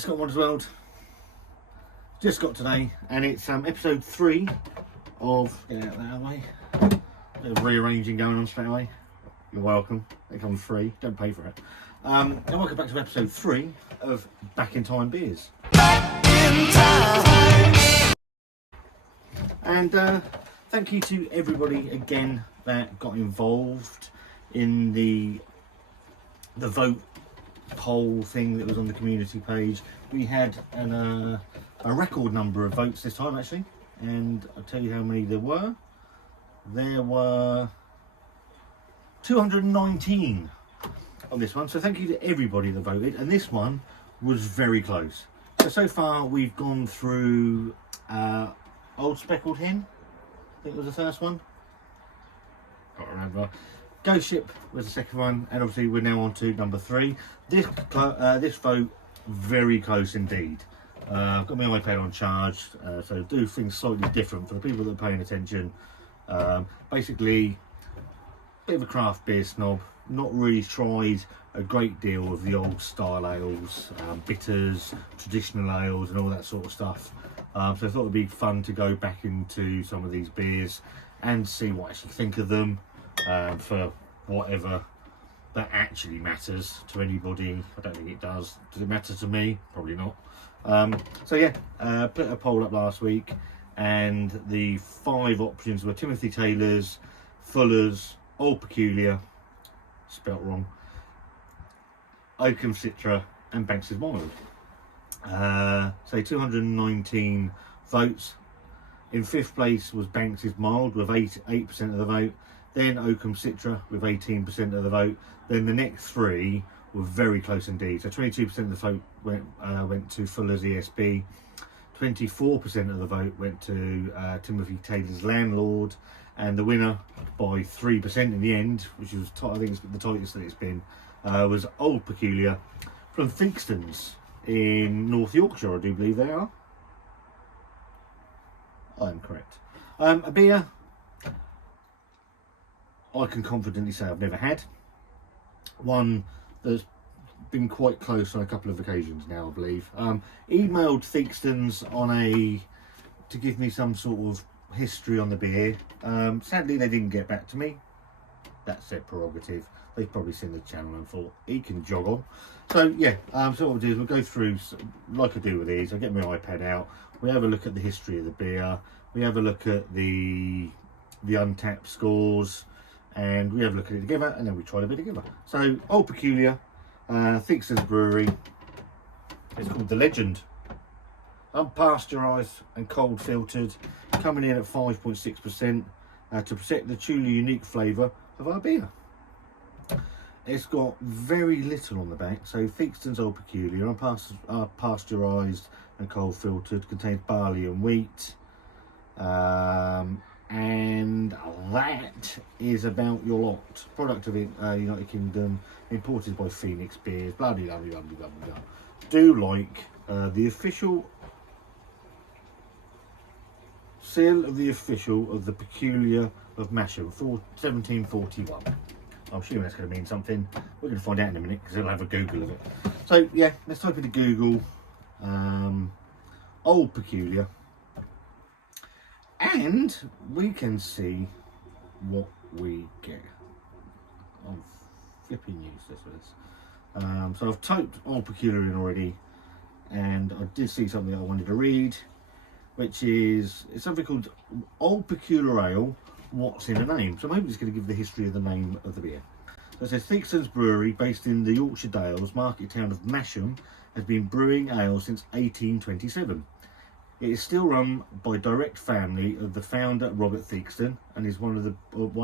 to Scott Wonders World. Just got today, and it's episode 3 of. Get out that way. Bit of rearranging going on straight away. You're welcome. It comes free. Don't pay for it. And welcome back to episode 3 of Back in Time Beers. Back in Time. And thank you to everybody again that got involved in the vote poll thing that was on the community page. We had a record number of votes this time actually, and I'll tell you how many there were. There were 219 on this one, so thank you to everybody that voted, and this one was very close. So far we've gone through Old Speckled Hen, I think was the first one. Can't remember. Ghost Ship was the second one, and obviously we're now on to number 3. This vote, very close indeed. I've got my iPad on charge, so do things slightly different for the people that are paying attention. Basically, bit of a craft beer snob, not really tried a great deal of the old style ales, bitters, traditional ales and all that sort of stuff. So I thought it'd be fun to go back into some of these beers and see what I actually think of them. For whatever that actually matters to anybody. I don't think it does. Does it matter to me? Probably not. So yeah, put a poll up last week, and the 5 options were Timothy Taylor's, Fuller's, Old Peculier, spelt wrong, Oakham Citra, and Banks's Mild. So 219 votes. In 5th place was Banks's Mild with 8% of the vote. Then Oakham Citra with 18% of the vote. Then the next 3 were very close indeed. So 22% of the vote went to Fuller's ESB. 24% of the vote went to Timothy Taylor's Landlord. And the winner by 3% in the end, which was I think it's the tightest that it's been, was Old Peculier from Theakstons in North Yorkshire, I do believe they are. I am correct. A beer I can confidently say I've never had. One that's been quite close on a couple of occasions now, I believe. Emailed Theakstons to give me some sort of history on the beer. Sadly, they didn't get back to me. That's their prerogative. They've probably seen the channel and thought, he can jog on. So yeah, so what we'll do is we'll go through, like I do with these, I'll get my iPad out, we have a look at the history of the beer, we have a look at the untapped scores, and we have a look at it together, and then we try the beer together. So, Old Peculier, Theakston's Brewery. It's called The Legend. Unpasteurised and cold filtered, coming in at 5.6% to protect the truly unique flavour of our beer. It's got very little on the back. So, Theakston's Old Peculier, unpasteurised and cold filtered, contains barley and wheat. And that is about your lot. Product of United Kingdom, imported by Phoenix Beers, blah blah blah blah blah blah. Do like the official seal of the official of the Peculier of Masham for 1741. I'm assuming that's going to mean something. We're going to find out in a minute because it'll have a Google of it. So yeah, let's type into Google Old Peculier. And we can see what we get. I'm flipping useless for this. So I've typed Old Peculier in already, and I did see something I wanted to read, which is it's something called Old Peculier Ale, what's in a name? So maybe it's going to give the history of the name of the beer. So it says Theakston's Brewery, based in the Yorkshire Dales market town of Masham, has been brewing ale since 1827. It is still run by direct family of the founder Robert Theakston, and is one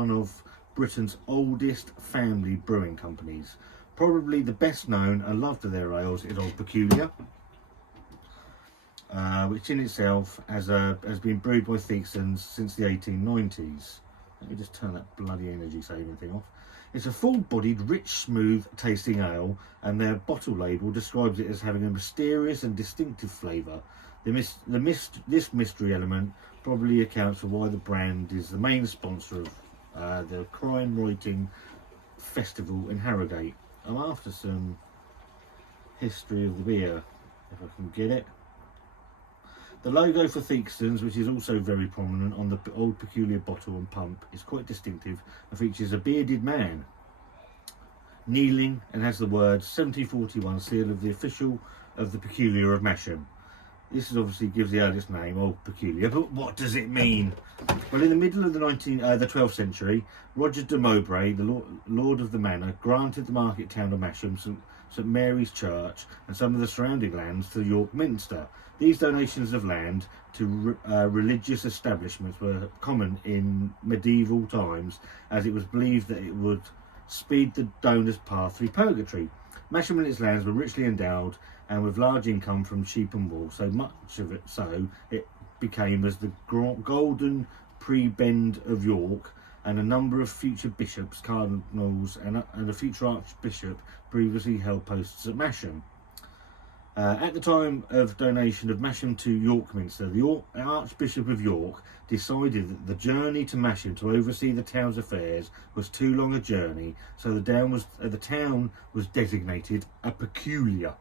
of Britain's oldest family brewing companies. Probably the best known and loved of their ales is Old Peculier, which in itself has been brewed by Theakston's since the 1890s. Let me just turn that bloody energy saving thing off. It's a full-bodied, rich, smooth tasting ale, and their bottle label describes it as having a mysterious and distinctive flavour. This mystery element probably accounts for why the brand is the main sponsor of the crime writing festival in Harrogate. I'm after some history of the beer. if I can get it. The logo for Theakstons, which is also very prominent on the Old Peculier bottle and pump, is quite distinctive and features a bearded man kneeling and has the words 1741 seal of the official of the Peculier of Masham. This is obviously gives the artist name Old Peculier, but what does it mean? Well, in the middle of the 12th century, Roger de Mowbray, the lord of the manor, granted the market town of Masham, St Mary's Church, and some of the surrounding lands to York Minster. These donations of land to religious establishments were common in medieval times, as it was believed that it would speed the donor's path through purgatory. Masham and its lands were richly endowed and with large income from sheep and wool, so much of it it became as the golden prebend of York, and a number of future bishops, cardinals, and a future archbishop previously held posts at Masham. At the time of donation of Masham to York Minster, the Archbishop of York decided that the journey to Masham to oversee the town's affairs was too long a journey, so the town was designated a peculiar.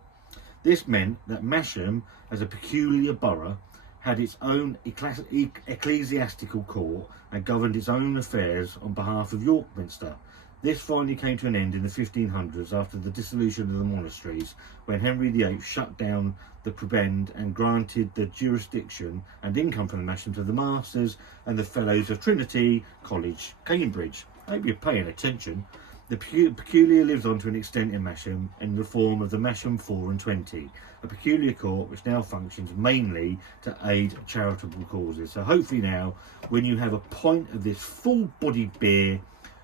This meant that Masham, as a peculiar borough, had its own ecclesiastical court and governed its own affairs on behalf of York Minster. This finally came to an end in the 1500s after the dissolution of the monasteries, when Henry VIII shut down the prebend and granted the jurisdiction and income from the Masham to the Masters and the Fellows of Trinity College, Cambridge. I hope you're paying attention. The Peculier lives on to an extent in Masham in the form of the Masham 4 and 20, a peculiar court which now functions mainly to aid charitable causes. So hopefully now, when you have a pint of this full-bodied beer,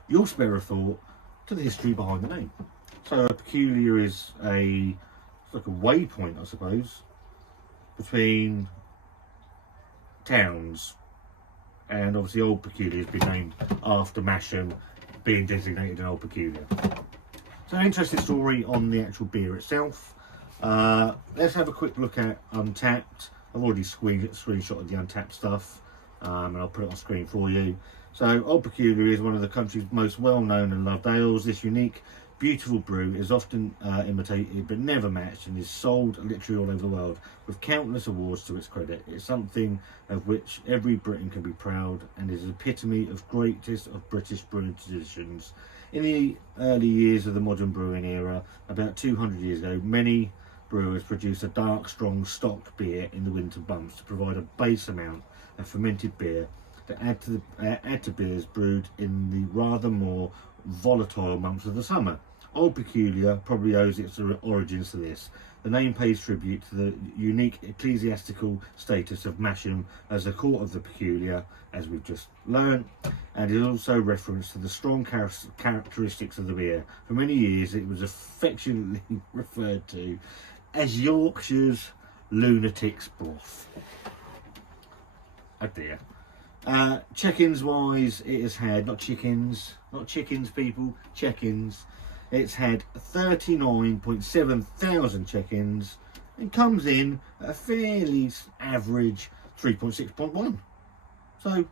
you'll spare a thought to the history behind the name. So a peculiar is it's like a waypoint, I suppose, between towns, and obviously Old Peculier has been named after Masham being designated an Old Peculier. So an interesting story on the actual beer itself. Let's have a quick look at Untapped. I've already screenshotted the Untapped stuff, and I'll put it on screen for you. So Old Peculier is one of the country's most well-known and loved ales. This unique, beautiful brew is often imitated but never matched, and is sold literally all over the world with countless awards to its credit. It's something of which every Briton can be proud, and is an epitome of greatest of British brewing traditions. In the early years of the modern brewing era, about 200 years ago, many brewers produced a dark, strong, stock beer in the winter months to provide a base amount of fermented beer to add to beers brewed in the rather more volatile months of the summer. Old Peculier probably owes its origins to this. The name pays tribute to the unique ecclesiastical status of Masham as a court of the peculiar, as we've just learned, and is also reference to the strong characteristics of the beer. For many years it was affectionately referred to as Yorkshire's lunatic's broth. Oh dear. Check-ins wise, it has had, not chickens people, check-ins. It's had 39.7 thousand check-ins and comes in at a fairly average 3.6.1. So,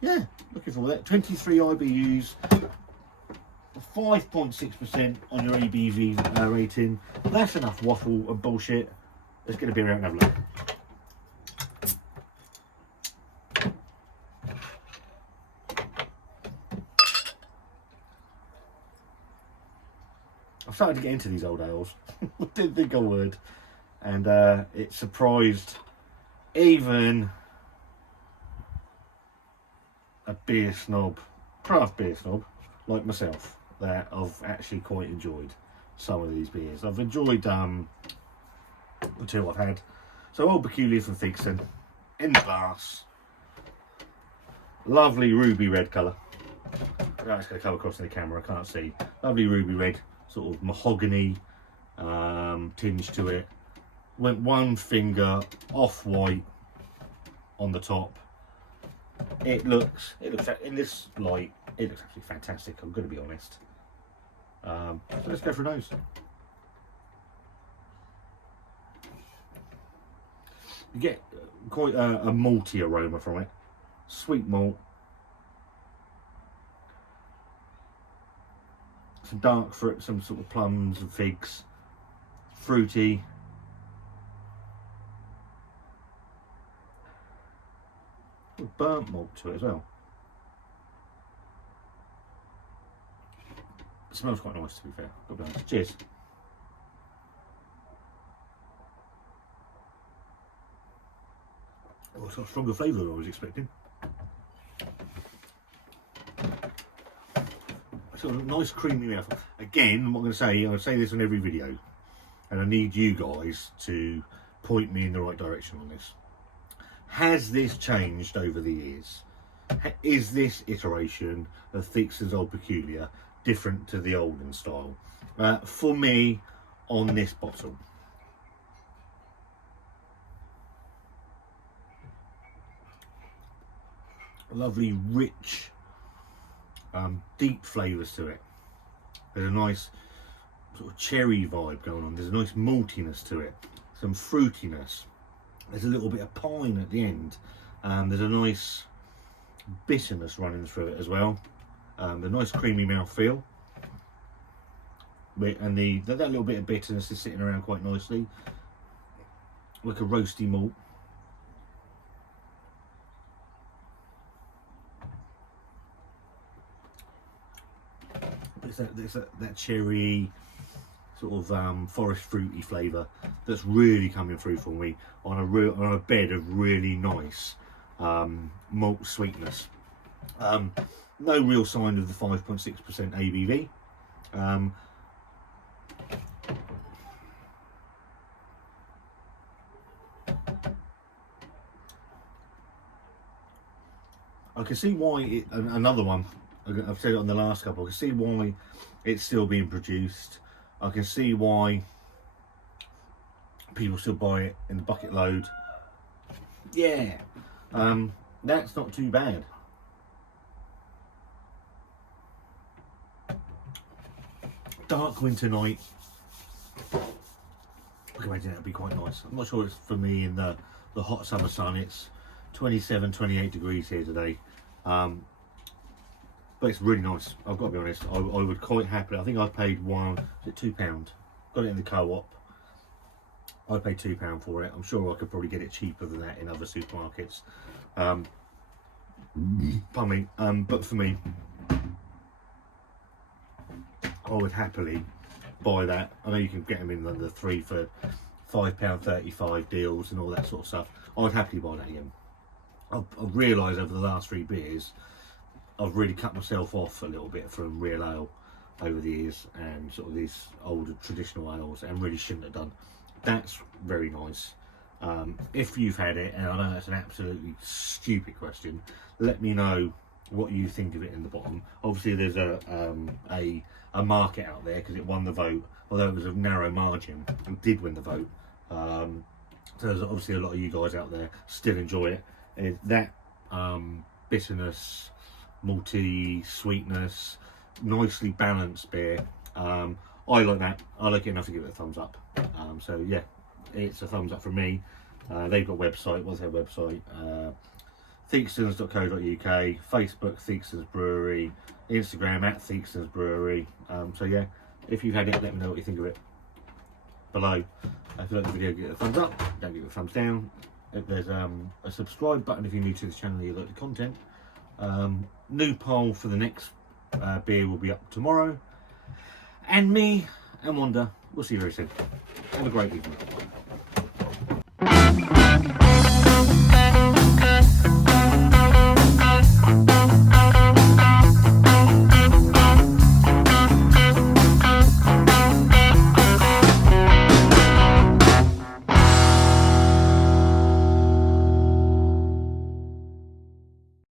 yeah, looking for that. 23 IBUs, 5.6% on your ABV rating. That's enough waffle and bullshit. Let's get a beer out and have a look. I've started to get into these old ales. I didn't think I would, and it surprised even a beer snob, craft beer snob like myself, that I've actually quite enjoyed some of these beers. I've enjoyed the two I've had. So Old Peculier from Theakston in the glass, lovely ruby red colour. It's going to come across in the camera, I can't see. Lovely ruby red, sort of mahogany tinge to it. Went one finger off white on the top. It looks in this light, it looks absolutely fantastic. I'm going to be honest. So let's go for a nose. You get quite a malty aroma from it. Sweet malt. Some dark fruit, some sort of plums and figs. Fruity. sort of burnt malt to it as well. It smells quite nice, to be fair. Got to be honest. Cheers. Oh, it's got a stronger flavour than I was expecting. It's got a nice creamy mouth. Again, I'm not going to say, I say this on every video, and I need you guys to point me in the right direction on this. Has this changed over the years? Is this iteration of Theakston's Old Peculier different to the olden style? For me, on this bottle, lovely, rich, deep flavours to it. There's a nice sort of cherry vibe going on. There's a nice maltiness to it, some fruitiness. There's a little bit of pine at the end. There's a nice bitterness running through it as well. The nice creamy mouthfeel, and that little bit of bitterness is sitting around quite nicely, like a roasty malt. There's that cherry sort of forest fruity flavour that's really coming through for me on a bed of really nice malt sweetness. No real sign of the 5.6% ABV. I can see why another one, I've said it on the last couple, I can see why it's still being produced. I can see why people still buy it in the bucket load. Yeah, that's not too bad. Dark winter night, I can imagine that would be quite nice. I'm not sure it's for me in the hot summer sun. It's 27, 28 degrees here today. But it's really nice. I've got to be honest. I would quite happily. I think I paid £2. Got it in the co-op. I paid £2 for it. I'm sure I could probably get it cheaper than that in other supermarkets. Pardon me. But for me, I would happily buy that. I know you can get them in the 3 for £5.35 deals and all that sort of stuff. I would happily buy that again. I've realised over the last 3 beers, I've really cut myself off a little bit from real ale over the years and sort of these older traditional ales, and really shouldn't have done. That's very nice. If you've had it, and I know that's an absolutely stupid question, let me know what you think of it in the bottom. Obviously there's a market out there because it won the vote, although it was a narrow margin. It did win the vote. So there's obviously a lot of you guys out there still enjoy it. That bitterness, malty sweetness, nicely balanced beer. I like that. I like it enough to give it a thumbs up. So yeah, it's a thumbs up from me. They've got a website. What's their website? Theakston.co.uk, Facebook Theakston's Brewery, Instagram @Theakston's Brewery. So yeah, if you've had it, let me know what you think of it below. If you like the video, give it a thumbs up. Don't give it a thumbs down. There's a subscribe button if you're new to this channel and you like the content. New poll for the next beer will be up tomorrow. And me and Wanda, we'll see you very soon. Have a great evening.